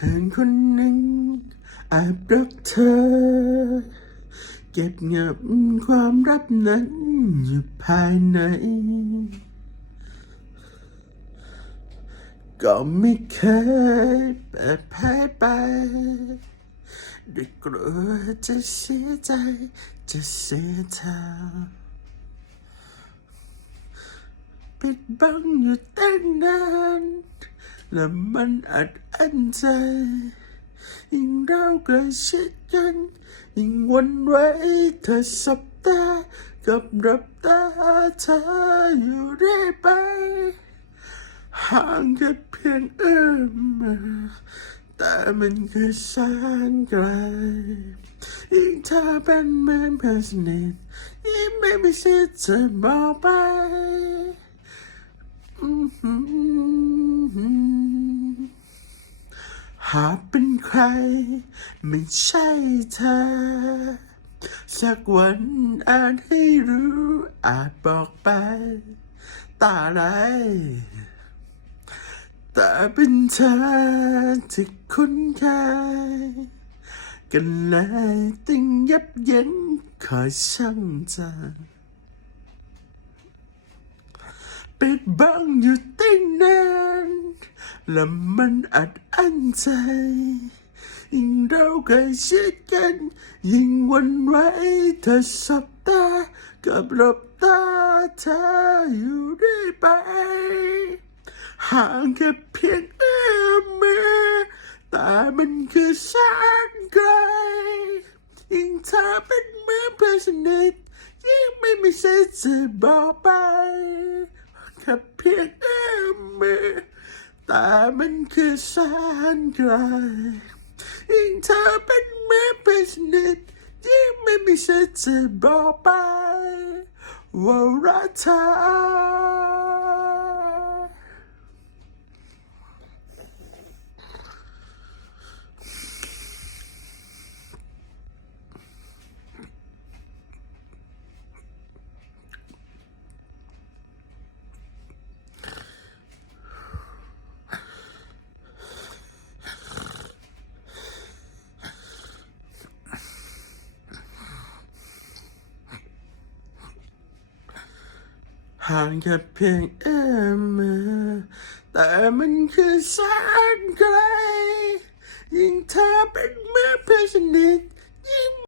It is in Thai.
พื่อนคนหนึ่งแอบรักเธอ เก็บเงับความรักนั้นอยู่ภายใน ก็ไม่เคยเปิดเผยไปด้วยกลัวจะเสียใจจะเสียเธอปิดบังอยู่ตั้งนาน และมันอัดอั้นใจ ยิ่งเราใกล้ชิดกัน ยิ่งหวันไหวเธอสับตา กับรับตาเธออยู่เรื่อยไปห่างแค่เพียงเอื้อมมาแต่มันคือแสนไกลยิ่งเธอเป็นเหมือนเพื่อนสนิทยิ่งไม่มีสิทธิ์จะบอกไป หาเป็นใคร ไม่ใช่เธอ สักวันอาจให้รู้อาจบอกไป ตาไหลแต่เป็นเธอที่คุ้นเคยกันเลยต้งยับเยั้งคอยช่างใจปิดบังอยู่ตั้งนาน และมันอัดอั้นใจ ยิ่งเราใกล้ชิดกัน ยิ่งหวันไหวเธอสับตากับหลับตาเธออยู่เรื่อยไป ห่างแค่เพียงเอื้อมมือแต่มันคือแสนไกล ยิ่งเธอเป็นเมือเพื่อนสนิทยิ่งไม่มีสิทธิ์จะบอกไปแค่เพียงเอื้อมมือ แต่มันคือแสนไกลยิ่งเธอเป็นเมือเป็นสนิทยิ่งไม่มีสิทธิ์จะบอกไปว่ารักเธอ ห่างแค่เพียงเอื้อมมือแต่มันคือแสนไกลยิ่งเธอเป็นเมื่อเพื่อนสนิท